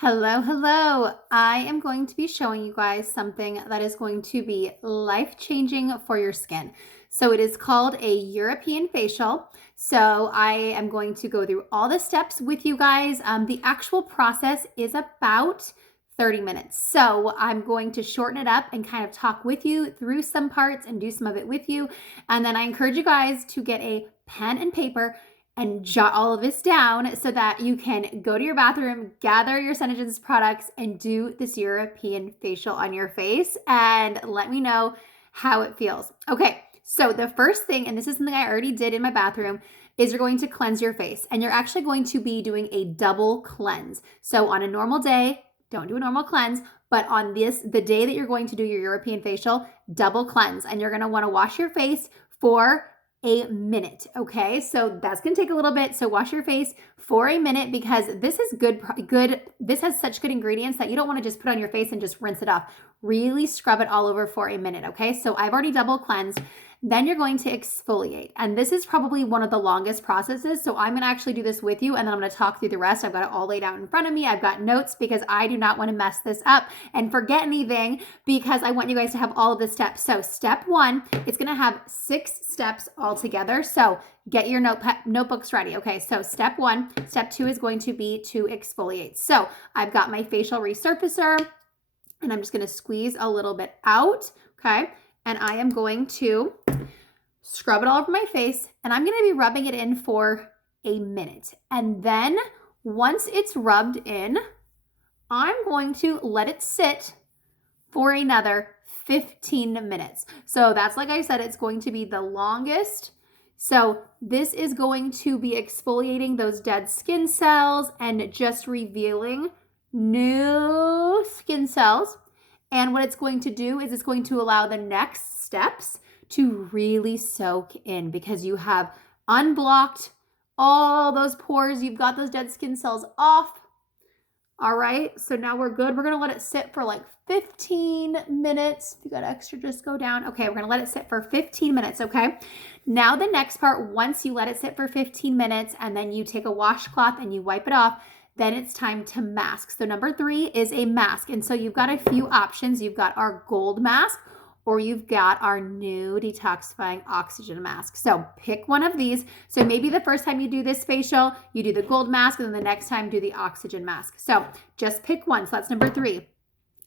Hello, hello. I am going to be showing you guys something that is going to be life-changing for your skin. So it is called a European facial. So I am going to go through all the steps with you guys. The actual process is about 30 minutes. So I'm going to shorten it up and kind of talk with you through some parts and do some of it with you. And then I encourage you guys to get a pen and paper and jot all of this down so that you can go to your bathroom, gather your Senegence products, and do this European facial on your face and let me know how it feels. Okay, so the first thing, and this is something I already did in my bathroom, is you're going to cleanse your face. And you're actually going to be doing a double cleanse. So on a normal day, don't do a normal cleanse, but on the day that you're going to do your European facial, double cleanse. And you're gonna wanna wash your face for a minute. Okay, so that's gonna take a little bit. So wash your face for a minute because this is good. This has such good ingredients that you don't want to just put on your face and just rinse it off. Really scrub it all over for a minute. Okay, so I've already double cleansed. Then you're going to exfoliate. And this is probably one of the longest processes. So I'm going to actually do this with you and then I'm going to talk through the rest. I've got it all laid out in front of me. I've got notes because I do not want to mess this up and forget anything because I want you guys to have all of the steps. So step one, it's going to have 6 steps all together. So get your notebooks ready. Okay, so step one. Step two is going to be to exfoliate. So I've got my facial resurfacer and I'm just going to squeeze a little bit out. Okay, and I am going to scrub it all over my face and I'm going to be rubbing it in for a minute. And then once it's rubbed in, I'm going to let it sit for another 15 minutes. So that's, like I said, it's going to be the longest. So this is going to be exfoliating those dead skin cells and just revealing new skin cells. And what it's going to do is it's going to allow the next steps to really soak in because you have unblocked all those pores. You've got those dead skin cells off. All right, so now we're good. We're gonna let it sit for like 15 minutes. If you got extra, just go down. Okay, we're gonna let it sit for 15 minutes, okay? Now the next part, once you let it sit for 15 minutes and then you take a washcloth and you wipe it off, then it's time to mask. So number 3 is a mask. And so you've got a few options. You've got our gold mask or you've got our new detoxifying oxygen mask. So pick one of these. So maybe the first time you do this facial, you do the gold mask, and then the next time do the oxygen mask. So just pick one. So that's number 3.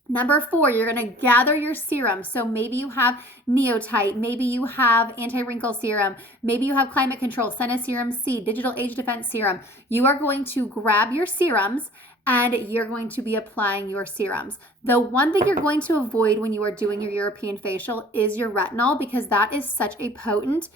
Number 4, you're gonna gather your serum. So maybe you have Neotite, maybe you have anti-wrinkle serum, maybe you have climate control, Senna Serum C, digital age defense serum. You are going to grab your serums and you're going to be applying your serums. The one thing you're going to avoid when you are doing your European facial is your retinol because that is such a potent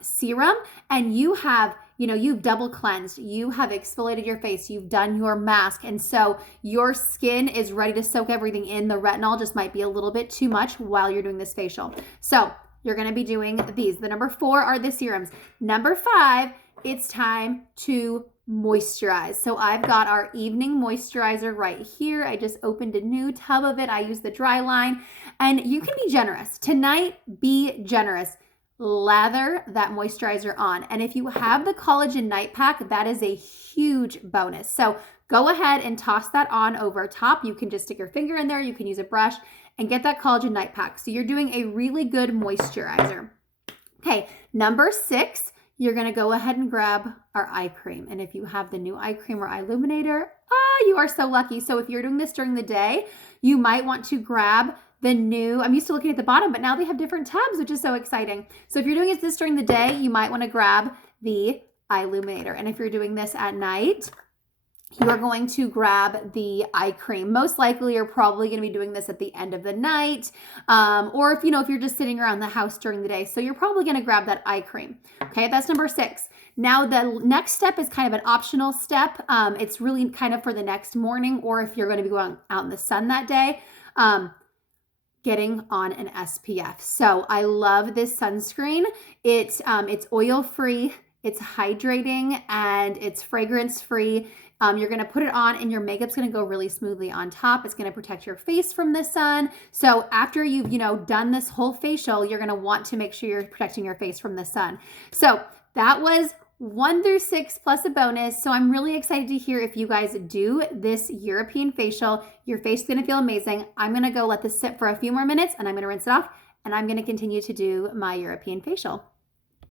serum and you've double cleansed, you have exfoliated your face, you've done your mask, and so your skin is ready to soak everything in. The retinol just might be a little bit too much while you're doing this facial. So you're gonna be doing these. The number 4 are the serums. Number 5, it's time to moisturize. So I've got our evening moisturizer right here. I just opened a new tub of it. I use the dry line, and you can be generous. Tonight, be generous. Lather that moisturizer on. And if you have the collagen night pack, that is a huge bonus. So go ahead and toss that on over top. You can just stick your finger in there. You can use a brush and get that collagen night pack. So you're doing a really good moisturizer. Okay, number 6, you're gonna go ahead and grab our eye cream. And if you have the new eye cream or eye illuminator, you are so lucky. So if you're doing this during the day, you might want to grab the new, I'm used to looking at the bottom, but now they have different tabs, which is so exciting. So if you're doing this during the day, you might want to grab the eye illuminator. And if you're doing this at night, you are going to grab the eye cream. Most likely you're probably going to be doing this at the end of the night. Or if you're just sitting around the house during the day. So you're probably going to grab that eye cream. Okay, that's number 6. Now the next step is kind of an optional step. It's really kind of for the next morning or if you're going to be going out in the sun that day. Getting on an SPF. So I love this sunscreen. It's oil-free, it's hydrating, and it's fragrance-free. You're gonna put it on and your makeup's gonna go really smoothly on top. It's gonna protect your face from the sun. So after you've, done this whole facial, you're gonna want to make sure you're protecting your face from the sun. So that was 1 through 6 plus a bonus. So I'm really excited to hear if you guys do this European facial. Your face is going to feel amazing. I'm going to go let this sit for a few more minutes and I'm going to rinse it off and I'm going to continue to do my European facial.